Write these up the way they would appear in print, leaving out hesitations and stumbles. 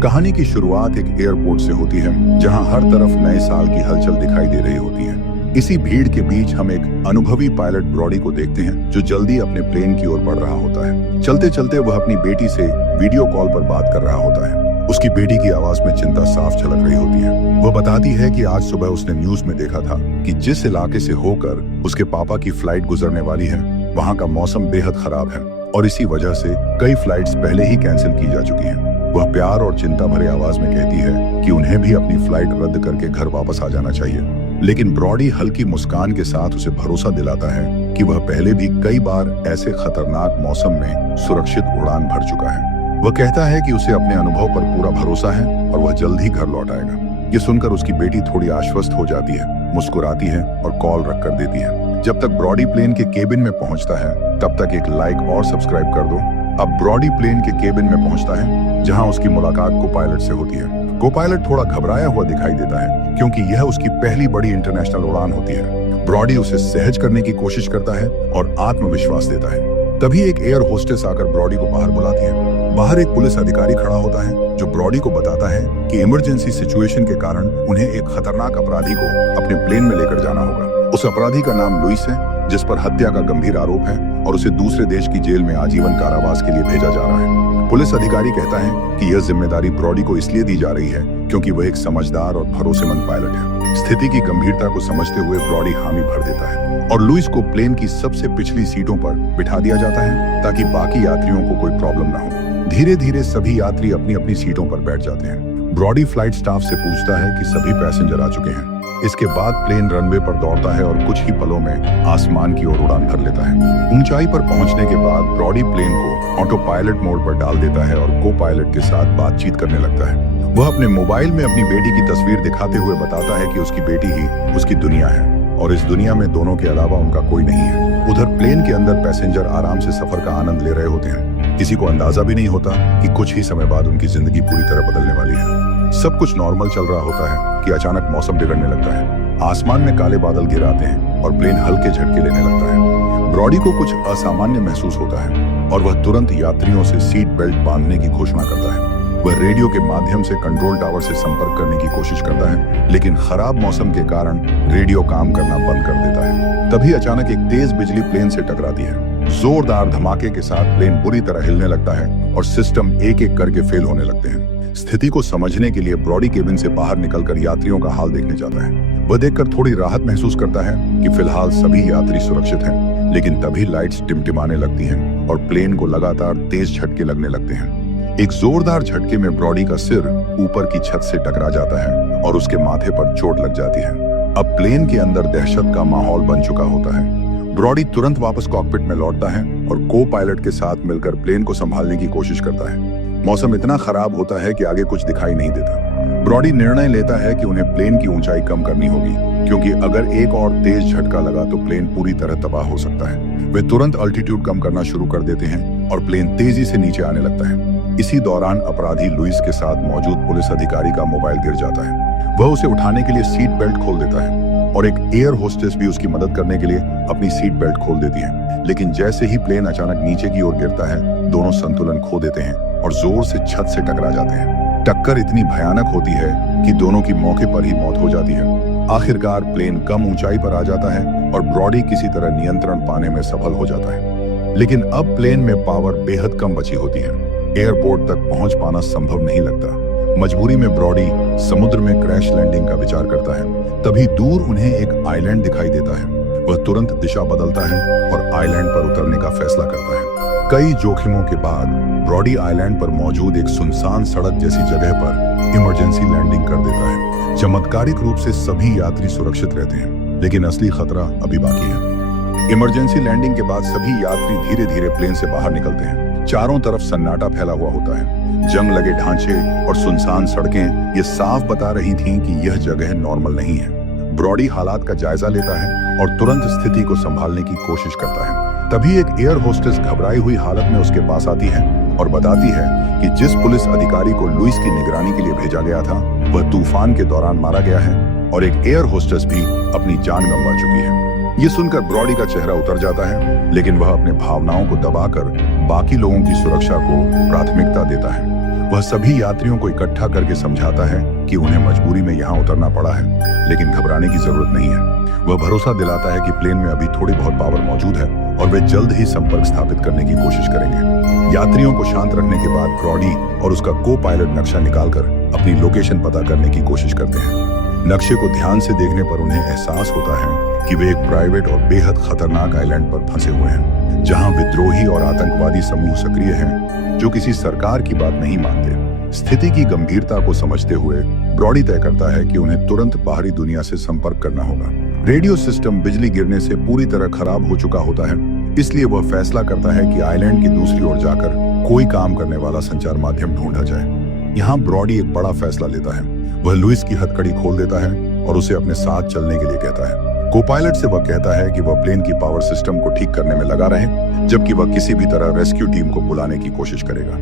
कहानी की शुरुआत एक एयरपोर्ट से होती है, जहां हर तरफ नए साल की हलचल दिखाई दे रही होती है। इसी भीड़ के बीच हम एक अनुभवी पायलट ब्रॉडी को देखते हैं, जो जल्दी अपने प्लेन की ओर बढ़ रहा होता है। चलते चलते वह अपनी बेटी से वीडियो कॉल पर बात कर रहा होता है। उसकी बेटी की आवाज में चिंता साफ झलक रही होती है। वह बताती है कि आज सुबह उसने न्यूज में देखा था कि जिस इलाके से होकर उसके पापा की फ्लाइट गुजरने वाली है, वहाँ का मौसम बेहद खराब है और इसी वजह से कई फ्लाइट्स पहले ही कैंसिल की जा चुकी हैं। वह प्यार और चिंता भरे आवाज में कहती है कि उन्हें भी अपनी फ्लाइट रद्द करके घर वापस आ जाना चाहिए। लेकिन ब्रॉडी हल्की मुस्कान के साथ उसे भरोसा दिलाता है कि वह पहले भी कई बार ऐसे खतरनाक मौसम में सुरक्षित उड़ान भर चुका है। वह कहता है कि उसे अपने अनुभव पर पूरा भरोसा है और वह जल्द ही घर लौट आएगा। ये सुनकर उसकी बेटी थोड़ी आश्वस्त हो जाती है, मुस्कुराती है और कॉल रख कर देती है। जब तक ब्रॉडी प्लेन के केबिन में पहुंचता है, तब तक एक लाइक और सब्सक्राइब कर दो। अब ब्रॉडी प्लेन के केबिन में पहुंचता है, जहां उसकी मुलाकात को पायलट से होती है। को पायलट थोड़ा घबराया हुआ दिखाई देता है, क्योंकि यह उसकी पहली बड़ी इंटरनेशनल उड़ान होती है। ब्रॉडी उसे सहज करने की कोशिश करता है और आत्मविश्वास देता है। तभी एक एयर होस्टेस आकर ब्रॉडी को बाहर बुलाती है। बाहर एक पुलिस अधिकारी खड़ा होता है, जो ब्रॉडी को बताता है कि इमरजेंसी सिचुएशन के कारण उन्हें एक खतरनाक अपराधी को अपने प्लेन में लेकर जाना होगा। उस अपराधी का नाम लुइस है, जिस पर हत्या का गंभीर आरोप है और उसे दूसरे देश की जेल में आजीवन कारावास के लिए भेजा जा रहा है। पुलिस अधिकारी कहता है कि यह जिम्मेदारी ब्रॉडी को इसलिए दी जा रही है क्योंकि वह एक समझदार और भरोसेमंद पायलट है। स्थिति की गंभीरता को समझते हुए ब्रॉडी हामी भर देता है और लुइस को प्लेन की सबसे पिछली सीटों पर बिठा दिया जाता है, ताकि बाकी यात्रियों को कोई प्रॉब्लम ना हो। धीरे धीरे सभी यात्री अपनी अपनी सीटों पर बैठ जाते हैं। ब्रॉडी फ्लाइट स्टाफ से पूछता है कि सभी पैसेंजर आ चुके हैं। इसके बाद प्लेन रनवे पर दौड़ता है और कुछ ही पलों में आसमान की ओर उड़ान भर लेता है। ऊंचाई पर पहुंचने के बाद ब्रॉडी प्लेन को ऑटो पायलट मोड पर डाल देता है और को पायलट के साथ बातचीत करने लगता है। वह अपने मोबाइल में अपनी बेटी की तस्वीर दिखाते हुए बताता है कि उसकी बेटी ही उसकी दुनिया है और इस दुनिया में दोनों के अलावा उनका कोई नहीं है। उधर प्लेन के अंदर पैसेंजर आराम से सफर का आनंद ले रहे होते हैं। किसी को अंदाजा भी नहीं होता कि कुछ ही समय बाद उनकी जिंदगी पूरी तरह बदलने वाली है। सब कुछ नॉर्मल चल रहा होता है कि अचानक मौसम बिगड़ने लगता है। आसमान में काले बादल घिर आते हैं और प्लेन हल्के झटके लेने लगता है। ब्रॉडी को कुछ असामान्य महसूस होता है और वह तुरंत यात्रियों से सीट बेल्ट बांधने की घोषणा करता है। वह रेडियो के माध्यम से कंट्रोल टावर से संपर्क करने की कोशिश करता है, लेकिन खराब मौसम के कारण रेडियो काम करना बंद कर देता है। तभी अचानक एक तेज बिजली प्लेन से टकराती है। जोरदार धमाके के साथ प्लेन बुरी तरह हिलने लगता है और सिस्टम एक एक करके फेल होने लगते हैं। स्थिति को समझने के लिए ब्रॉडी केबिन से बाहर निकलकर यात्रियों का हाल देखने जाता है। वह देखकर थोड़ी राहत महसूस करता है कि फिलहाल सभी यात्री सुरक्षित हैं, लेकिन तभी लाइट्स टिमटिमाने लगती हैं और प्लेन को लगातार तेज झटके लगने लगते हैं। एक जोरदार झटके में ब्रॉडी का सिर ऊपर की छत से टकरा जाता है और उसके माथे पर चोट लग जाती है। अब प्लेन के अंदर दहशत का माहौल बन चुका होता है। ब्रॉडी तुरंत वापस कॉकपिट में लौटता है और को पायलट के साथ मिलकर प्लेन को संभालने की कोशिश करता है। मौसम इतना खराब होता है कि आगे कुछ दिखाई नहीं देता। ब्रॉडी निर्णय लेता है कि उन्हें प्लेन की ऊंचाई कम करनी होगी, क्योंकि अगर एक और तेज झटका लगा तो प्लेन पूरी तरह तबाह हो सकता है। वे तुरंत अल्टीट्यूड कम करना शुरू कर देते हैं और प्लेन तेजी से नीचे आने लगता है। इसी दौरान अपराधी लुइस के साथ मौजूद पुलिस अधिकारी का मोबाइल गिर जाता है। वह उसे उठाने के लिए सीट बेल्ट खोल देता है और एक एयर होस्टेस भी उसकी मदद करने के लिए अपनी सीट बेल्ट खोल देती है। लेकिन जैसे ही प्लेन अचानक नीचे की ओर गिरता है, दोनों संतुलन खो देते हैं और जोर से छत से टकरा जाते हैं। टक्कर इतनी भयानक होती है कि दोनों की मौके पर ही मौत हो जाती है। आखिरकार प्लेन कम ऊंचाई पर आ जाता है और ब्रॉडी किसी तरह नियंत्रण पाने में सफल हो जाता है। लेकिन अब प्लेन में पावर बेहद कम बची होती है। एयरपोर्ट तक पहुंच पाना संभव नहीं लगता। मजबूरी में ब्रॉडी समुद्र में क्रैश लैंडिंग का विचार करता है। तभी दूर उन्हें एक आइलैंड दिखाई देता है। वह तुरंत दिशा बदलता है और आइलैंड पर उतरने का फैसला करता है। कई जोखिमों के बाद ब्रॉडी आइलैंड पर मौजूद एक सुनसान सड़क जैसी जगह पर इमरजेंसी लैंडिंग कर देता है। चमत्कारिक रूप से सभी यात्री सुरक्षित रहते हैं, लेकिन असली खतरा अभी बाकी है। इमरजेंसी लैंडिंग के बाद सभी यात्री धीरे धीरे प्लेन से बाहर निकलते हैं। चारों तरफ सन्नाटा फैला हुआ होता है। जंग लगे ढांचे और सुनसान सड़कें ये साफ बता रही थीं कि यह जगह नॉर्मल नहीं है। ब्रॉडी हालात का जायजा लेता है और तुरंत स्थिति को संभालने की कोशिश करता है। तभी एक एयर होस्टेस घबराई हुई हालत में उसके पास आती है और बताती है कि जिस पुलिस अधिकारी को लुइस की निगरानी के लिए भेजा गया था, वह तूफान के दौरान मारा गया है और एक एयर होस्टेस भी अपनी जान गंवा चुकी है। ये सुनकर ब्रॉडी का चेहरा उतर जाता है, लेकिन वह अपने भावनाओं को दबाकर बाकी लोगों की सुरक्षा को प्राथमिकता देता है। वह सभी यात्रियों को इकट्ठा करके समझाता है कि उन्हें मजबूरी में यहाँ उतरना पड़ा है, लेकिन घबराने की जरूरत नहीं है। वह भरोसा दिलाता है कि प्लेन में अभी थोड़ी बहुत पावर मौजूद है और वे जल्द ही संपर्क स्थापित करने की कोशिश करेंगे। यात्रियों को शांत रखने के बाद ब्रॉडी और उसका को पायलट नक्शा निकालकर अपनी लोकेशन पता करने की कोशिश करते हैं। नक्शे को ध्यान से देखने पर उन्हें एहसास होता है कि वे एक प्राइवेट और बेहद खतरनाक आइलैंड पर फंसे हुए हैं, जहां विद्रोही और आतंकवादी समूह सक्रिय हैं, जो किसी सरकार की बात नहीं मानते। स्थिति की गंभीरता को समझते हुए ब्रॉडी तय करता है कि उन्हें तुरंत बाहरी दुनिया से संपर्क करना होगा। रेडियो सिस्टम बिजली गिरने से पूरी तरह खराब हो चुका होता है, इसलिए वह फैसला करता है कि आइलैंड की दूसरी ओर जाकर कोई काम करने वाला संचार माध्यम ढूंढा जाए। यहाँ ब्रॉडी एक बड़ा फैसला लेता है। वह लुइस की हथकड़ी खोल देता है और उसे अपने साथ चलने के लिए कहता है। को-पायलट से वह कहता है कि वह प्लेन की पावर सिस्टम को ठीक करने में लगा रहे, जबकि वह किसी भी तरह रेस्क्यू टीम को बुलाने की कोशिश करेगा।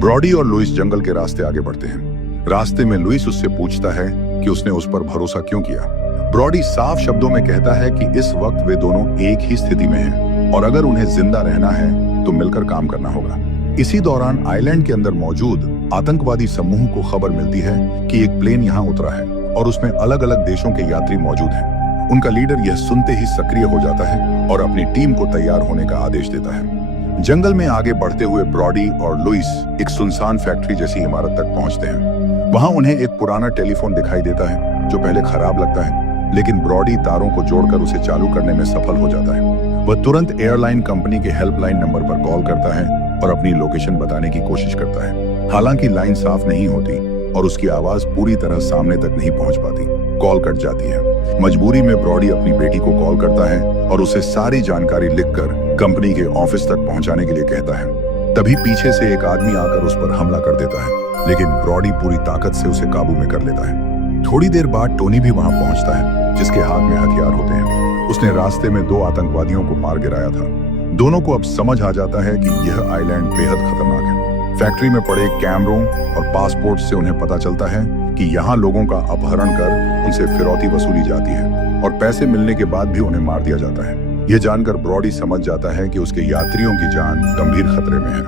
ब्रॉडी और लुइस जंगल के रास्ते आगे बढ़ते हैं। रास्ते में लुइस उससे पूछता है कि उसने उस पर भरोसा क्यों किया। ब्रॉडी साफ शब्दों में कहता है कि इस वक्त वे दोनों एक ही स्थिति में हैं और अगर उन्हें जिंदा रहना है तो मिलकर काम करना होगा। इसी दौरान आइलैंड के अंदर मौजूद आतंकवादी समूह को खबर मिलती है कि एक प्लेन यहाँ उतरा है और उसमें अलग अलग देशों के यात्री मौजूद हैं। उनका लीडर यह सुनते ही सक्रिय हो जाता है और अपनी टीम को तैयार होने का आदेश देता है। जंगल में आगे बढ़ते हुए ब्रॉडी और लुइस एक सुनसान फैक्ट्री जैसी इमारत तक पहुंचते हैं। वहां उन्हें एक पुराना टेलीफोन दिखाई देता है जो पहले खराब लगता है, लेकिन ब्रॉडी तारों को जोड़कर उसे चालू करने में सफल हो जाता है। वह तुरंत एयरलाइन कंपनी के हेल्पलाइन नंबर पर कॉल करता है और अपनी लोकेशन बताने की कोशिश करता है। हालांकि लाइन साफ नहीं होती और उसकी आवाज पूरी तरह सामने तक नहीं पहुंच पाती। कॉल कट जाती है। मजबूरी में ब्रॉडी अपनी बेटी को कॉल करता है और उसे सारी जानकारी लिखकर कंपनी के ऑफिस तक पहुंचाने के लिए कहता है। तभी पीछे से एक आदमी आकर उस पर हमला कर देता है, लेकिन ब्रॉडी पूरी ताकत से उसे काबू में कर लेता है। थोड़ी देर बाद टोनी भी वहां पहुंचता है, जिसके हाथ में हथियार होते हैं। उसने रास्ते में 2 आतंकवादियों को मार गिराया था। दोनों को अब समझ आ जाता है कि यह आइलैंड बेहद खतरनाक है। फैक्ट्री में पड़े कैमरों और पासपोर्ट से उन्हें पता चलता है कि यहाँ लोगों का अपहरण कर उनसे फिरौती वसूली जाती है और पैसे मिलने के बाद भी उन्हें मार दिया जाता है। यह जानकर ब्रॉडी समझ जाता है कि उसके यात्रियों की जान गंभीर खतरे में है।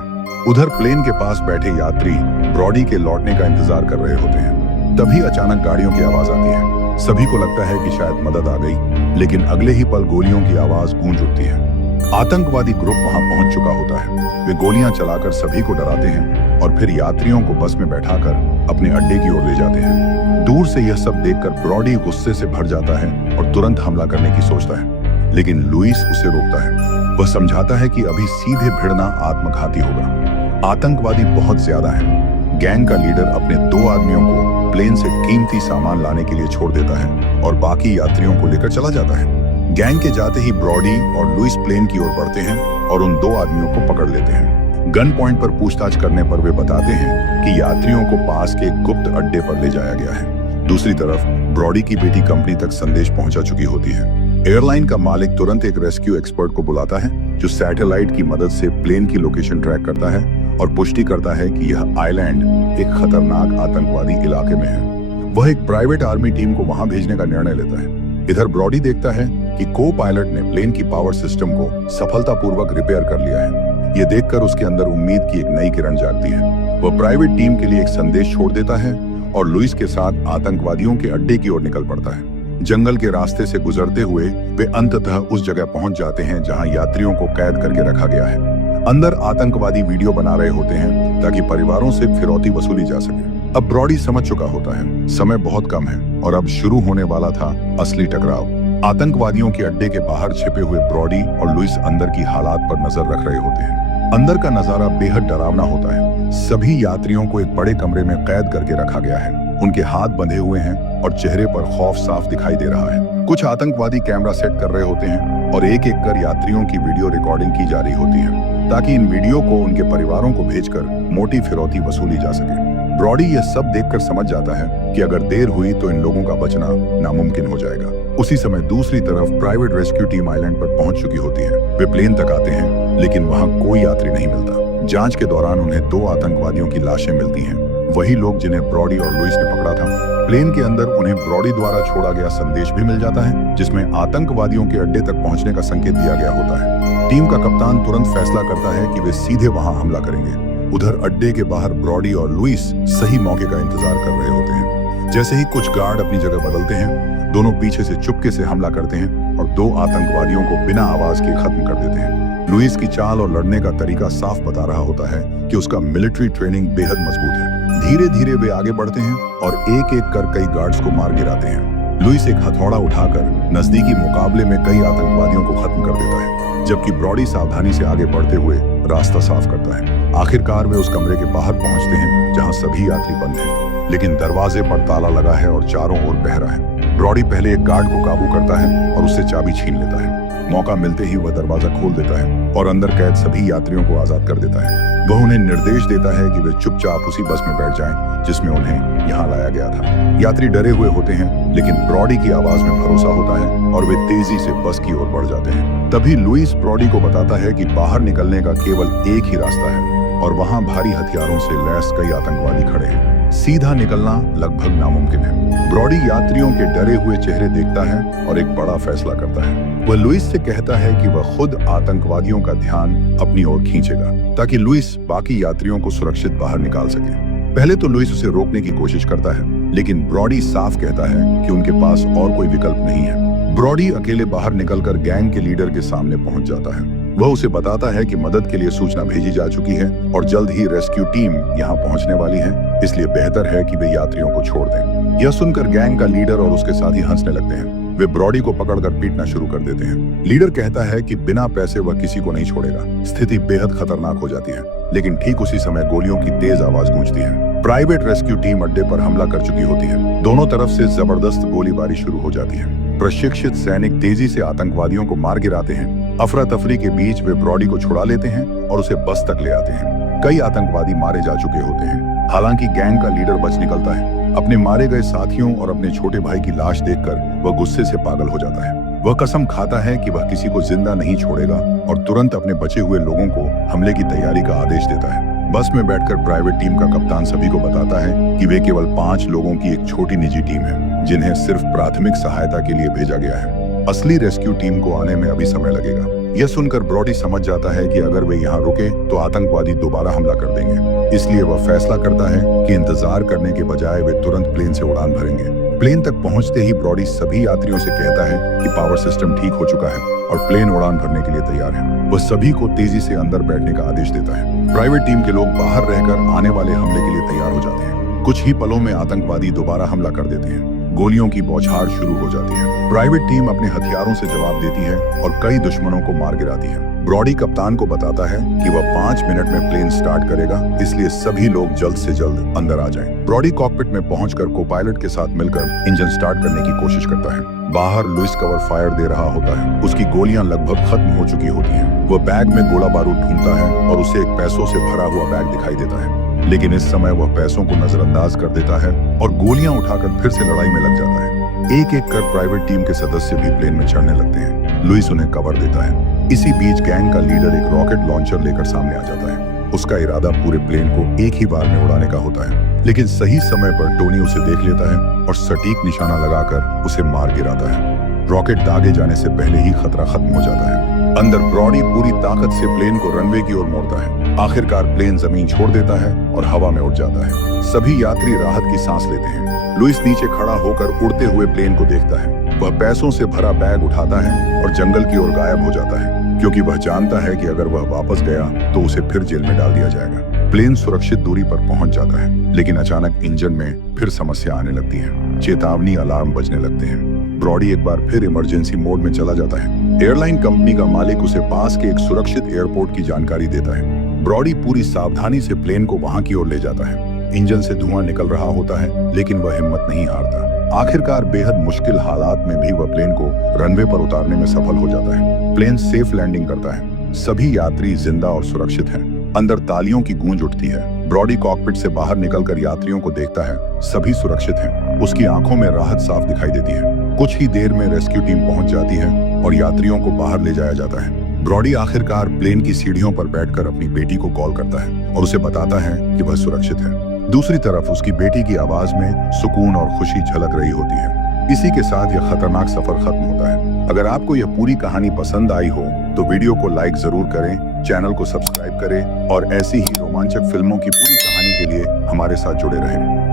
उधर प्लेन के पास बैठे यात्री ब्रॉडी के लौटने का इंतजार कर रहे होते हैं। तभी अचानक गाड़ियों की आवाज आती है। सभी को लगता है कि शायद मदद आ गई, लेकिन अगले ही पल गोलियों की आवाज गूंज उठती है। आतंकवादी ग्रुप वहां पहुंच चुका होता है। वे गोलियां चलाकर सभी को डराते हैं और फिर यात्रियों को बस में बैठाकर अपने अड्डे की ओर ले जाते हैं। दूर से यह सब देखकर ब्रॉडी गुस्से से भर जाता है और तुरंत हमला करने की सोचता है, लेकिन लुइस उसे रोकता है। वह समझाता है कि अभी सीधे भिड़ना आत्मघाती होगा। आतंकवादी बहुत ज्यादा हैं। गैंग का लीडर अपने 2 आदमियों को प्लेन से कीमती सामान लाने के लिए छोड़ देता है और बाकी यात्रियों को लेकर चला जाता है। गैंग के जाते ही ब्रॉडी और लुइस प्लेन की ओर बढ़ते हैं और उन 2 आदमियों को पकड़ लेते हैं। गन पॉइंट पर पूछताछ करने पर वे बताते हैं कि यात्रियों को पास के गुप्त अड्डे पर ले जाया गया है। दूसरी तरफ ब्रॉडी की बेटी कंपनी तक संदेश पहुंचा चुकी होती है। एयरलाइन का मालिक तुरंत एक रेस्क्यू एक्सपर्ट को बुलाता है, जो सैटेलाइट की मदद से प्लेन की लोकेशन ट्रैक करता है और पुष्टि करता है कि यह आइलैंड एक खतरनाक आतंकवादी इलाके में है। वह एक प्राइवेट आर्मी टीम को वहां भेजने का निर्णय लेता है। इधर ब्रॉडी देखता है कि को-पायलट ने प्लेन की पावर सिस्टम को सफलतापूर्वक रिपेयर कर लिया है। यह देखकर उसके अंदर उम्मीद की एक नई किरण जागती है। वह प्राइवेट टीम के लिए एक संदेश छोड़ देता है और लुइस के साथ आतंकवादियों के अड्डे की ओर निकल पड़ता है। जंगल के रास्ते से गुजरते हुए वे अंततः उस जगह पहुंच जाते हैं जहां यात्रियों को कैद करके रखा गया है। अंदर आतंकवादी वीडियो बना रहे होते हैं ताकि परिवारों से फिरौती वसूली जा सके। अब ब्रॉडी समझ चुका होता है समय बहुत कम है और अब शुरू होने वाला था असली टकराव। आतंकवादियों के अड्डे के बाहर छिपे हुए ब्रॉडी और लुइस अंदर की हालात पर नजर रख रहे होते हैं। अंदर का नजारा बेहद डरावना होता है। सभी यात्रियों को एक बड़े कमरे में कैद करके रखा गया है। उनके हाथ बंधे हुए हैं और चेहरे पर खौफ साफ दिखाई दे रहा है। कुछ आतंकवादी कैमरा सेट कर रहे होते हैं और एक एक कर यात्रियों की वीडियो रिकॉर्डिंग की जा रही होती है, ताकि इन वीडियो को उनके परिवारों को भेजकर मोटी फिरौती वसूली जा सके। ब्रॉडी यह सब देखकर समझ जाता है कि अगर देर हुई तो इन लोगों का बचना नामुमकिन हो जाएगा। उसी समय दूसरी तरफ प्राइवेट रेस्क्यू टीम आइलैंड पर पहुंच चुकी होती है। वे प्लेन तक आते हैं, लेकिन वहां कोई यात्री नहीं मिलता। जांच के दौरान उन्हें 2 आतंकवादियों की लाशें मिलती हैं, वही लोग जिन्हें ब्रॉडी और लुइस ने पकड़ा था। प्लेन के अंदर उन्हें ब्रॉडी द्वारा छोड़ा गया संदेश भी मिल जाता है, जिसमें आतंकवादियों के अड्डे तक पहुंचने का संकेत दिया गया होता है। टीम का कप्तान तुरंत फैसला करता है कि वे सीधे वहां हमला करेंगे। उधर अड्डे के बाहर ब्रॉडी और लुइस सही मौके का इंतजार कर रहे होते हैं। जैसे ही कुछ गार्ड अपनी जगह बदलते हैं, दोनों पीछे से चुपके से हमला करते हैं और 2 आतंकवादियों को बिना आवाज के खत्म कर देते हैं। लुइस की चाल और लड़ने का तरीका साफ बता रहा होता है कि उसका मिलिट्री ट्रेनिंग बेहद मजबूत है। धीरे धीरे वे आगे बढ़ते हैं और एक एक कर कई गार्ड्स को मार गिराते हैं। लुइस एक हथौड़ा उठाकर नजदीकी मुकाबले में कई आतंकवादियों को खत्म कर देता है, जबकि ब्रॉडी सावधानी से आगे बढ़ते हुए रास्ता साफ करता है। आखिरकार वे उस कमरे के बाहर पहुंचते हैं जहां सभी यात्री बंद हैं, लेकिन दरवाजे पर ताला लगा है और चारों ओर पहरा है। ब्रॉडी पहले एक गार्ड को काबू करता है और उससे चाबी छीन लेता है। मौका मिलते ही वह दरवाजा खोल देता है और अंदर कैद सभी यात्रियों को आजाद कर देता है। वह उन्हें निर्देश देता है कि वे चुपचाप उसी बस में बैठ जाएं जिसमें उन्हें यहाँ लाया गया था। यात्री डरे हुए होते हैं, लेकिन ब्रॉडी की आवाज में भरोसा होता है और वे तेजी से बस की ओर बढ़ जाते हैं। तभी लुइस ब्रॉडी को बताता है कि बाहर निकलने का केवल एक ही रास्ता है और वहां भारी हथियारों से लैस कई आतंकवादी खड़े हैं। सीधा निकलना लगभग नामुमकिन है। ब्रॉडी यात्रियों के डरे हुए चेहरे देखता है और एक बड़ा फैसला करता है। वह लुइस से कहता है कि वह खुद आतंकवादियों का ध्यान अपनी ओर खींचेगा, ताकि लुइस बाकी यात्रियों को सुरक्षित बाहर निकाल सके। पहले तो लुइस उसे रोकने की कोशिश करता है, लेकिन ब्रॉडी साफ कहता है कि उनके पास और कोई विकल्प नहीं है। ब्रॉडी अकेले बाहर निकलकर गैंग के लीडर के सामने पहुंच जाता है। वह उसे बताता है कि मदद के लिए सूचना भेजी जा चुकी है और जल्द ही रेस्क्यू टीम यहां पहुंचने वाली है, इसलिए बेहतर है कि वे यात्रियों को छोड़ दें। यह सुनकर गैंग का लीडर और उसके साथी हंसने लगते हैं। वे ब्रॉडी को पकड़कर पीटना शुरू कर देते हैं। लीडर कहता है कि बिना पैसे वह किसी को नहीं छोड़ेगा। स्थिति बेहद खतरनाक हो जाती है, लेकिन ठीक उसी समय गोलियों की तेज आवाज गूंजती है। प्राइवेट रेस्क्यू टीम अड्डे पर हमला कर चुकी होती है। दोनों तरफ से जबरदस्त गोलीबारी शुरू हो जाती है। प्रशिक्षित सैनिक तेजी से आतंकवादियों को मार गिराते हैं। अफरा तफरी के बीच वे ब्रॉडी को छुड़ा लेते हैं और उसे बस तक ले आते हैं। कई आतंकवादी मारे जा चुके होते हैं। हालांकि गैंग का लीडर बच निकलता है। अपने मारे गए साथियों और अपने छोटे भाई की लाश देखकर वह गुस्से से पागल हो जाता है। वह कसम खाता है कि वह किसी को जिंदा नहीं छोड़ेगा और तुरंत अपने बचे हुए लोगों को हमले की तैयारी का आदेश देता है। बस में बैठकर प्राइवेट टीम का कप्तान सभी को बताता है कि वे केवल 5 लोगों की एक छोटी निजी टीम है, जिन्हें सिर्फ प्राथमिक सहायता के लिए भेजा गया है। असली रेस्क्यू टीम को आने में अभी समय लगेगा। यह सुनकर ब्रॉडी समझ जाता है कि अगर वे यहाँ रुके तो आतंकवादी दोबारा हमला कर देंगे। इसलिए वह फैसला करता है कि इंतजार करने के बजाय वे तुरंत प्लेन से उड़ान भरेंगे। प्लेन तक पहुंचते ही ब्रॉडी सभी यात्रियों से कहता है कि पावर सिस्टम ठीक हो चुका है और प्लेन उड़ान भरने के लिए तैयार है। वह सभी को तेजी से अंदर बैठने का आदेश देता है। प्राइवेट टीम के लोग बाहर रहकर आने वाले हमले के लिए तैयार हो जाते हैं। कुछ ही पलों में आतंकवादी दोबारा हमला कर देते हैं। गोलियों की बौछार शुरू हो जाती है। प्राइवेट टीम अपने हथियारों से जवाब देती है और कई दुश्मनों को मार गिराती है। ब्रॉडी कप्तान को बताता है कि वह 5 मिनट में प्लेन स्टार्ट करेगा, इसलिए सभी लोग जल्द से जल्द अंदर आ जाएं। ब्रॉडी कॉकपिट में पहुंचकर को-पायलट के साथ मिलकर इंजन स्टार्ट करने की कोशिश करता है। बाहर लुइस कवर फायर दे रहा होता है। उसकी गोलियां लगभग खत्म हो चुकी होती हैं। वह बैग में गोला बारूद ढूंढता है और उसे एक पैसों से भरा हुआ बैग दिखाई देता है, लेकिन इस समय वह पैसों को नजरअंदाज कर देता है और गोलियां उठाकर फिर से लड़ाई में लग जाता है। एक एक कर प्राइवेट टीम के सदस्य भी प्लेन में चढ़ने लगते हैं। लुइस उन्हें कवर देता है। इसी बीच गैंग का लीडर एक रॉकेट लॉन्चर लेकर सामने आ जाता है। उसका इरादा पूरे प्लेन को एक ही बार में उड़ाने का होता है, लेकिन सही समय पर टोनी उसे देख लेता है और सटीक निशाना लगाकर उसे मार गिराता है। रॉकेट दागे जाने से पहले ही खतरा खत्म हो जाता है। अंदर ब्रॉडी पूरी ताकत से प्लेन को रनवे की ओर मोड़ता है। आखिरकार प्लेन जमीन छोड़ देता है और हवा में उड़ जाता है। सभी यात्री राहत की सांस लेते हैं। लुइस नीचे खड़ा होकर उड़ते हुए प्लेन को देखता है। वह पैसों से भरा बैग उठाता है और जंगल की ओर गायब हो जाता है, क्योंकि वह जानता है कि अगर वह वापस गया तो उसे फिर जेल में डाल दिया जाएगा। प्लेन सुरक्षित दूरी पर पहुंच जाता है, लेकिन अचानक इंजन में फिर समस्या आने लगती है। चेतावनी अलार्म बजने लगते हैं। ब्रॉडी एक बार फिर इमरजेंसी मोड में चला जाता है। एयरलाइन कंपनी का मालिक उसे पास के एक सुरक्षित एयरपोर्ट की जानकारी देता है। ब्रॉडी पूरी सावधानी से प्लेन को वहां की ओर ले जाता है। इंजन से धुआं निकल रहा होता है, लेकिन वह हिम्मत नहीं हारता। आखिरकार बेहद मुश्किल हालात में भी वह प्लेन को रनवे पर उतारने में सफल हो जाता है। प्लेन सेफ लैंडिंग करता है। सभी यात्री जिंदा और सुरक्षित हैं। अंदर तालियों की गूंज उठती है। ब्रॉडी कॉकपिट से बाहर निकलकर यात्रियों को देखता है। सभी सुरक्षित हैं। उसकी आंखों में राहत साफ दिखाई देती है। कुछ ही देर में रेस्क्यू टीम पहुंच जाती है और यात्रियों को बाहर ले जाया जाता है। ब्रॉडी आखिरकार प्लेन की सीढ़ियों पर बैठकर अपनी बेटी को कॉल करता है और उसे बताता है कि वह सुरक्षित है। दूसरी तरफ उसकी बेटी की आवाज में सुकून और खुशी झलक रही होती है। इसी के साथ यह खतरनाक सफर खत्म होता है। अगर आपको यह पूरी कहानी पसंद आई हो तो वीडियो को लाइक जरूर करें, चैनल को सब्सक्राइब करें और ऐसी ही रोमांचक फिल्मों की पूरी कहानी के लिए हमारे साथ जुड़े रहें।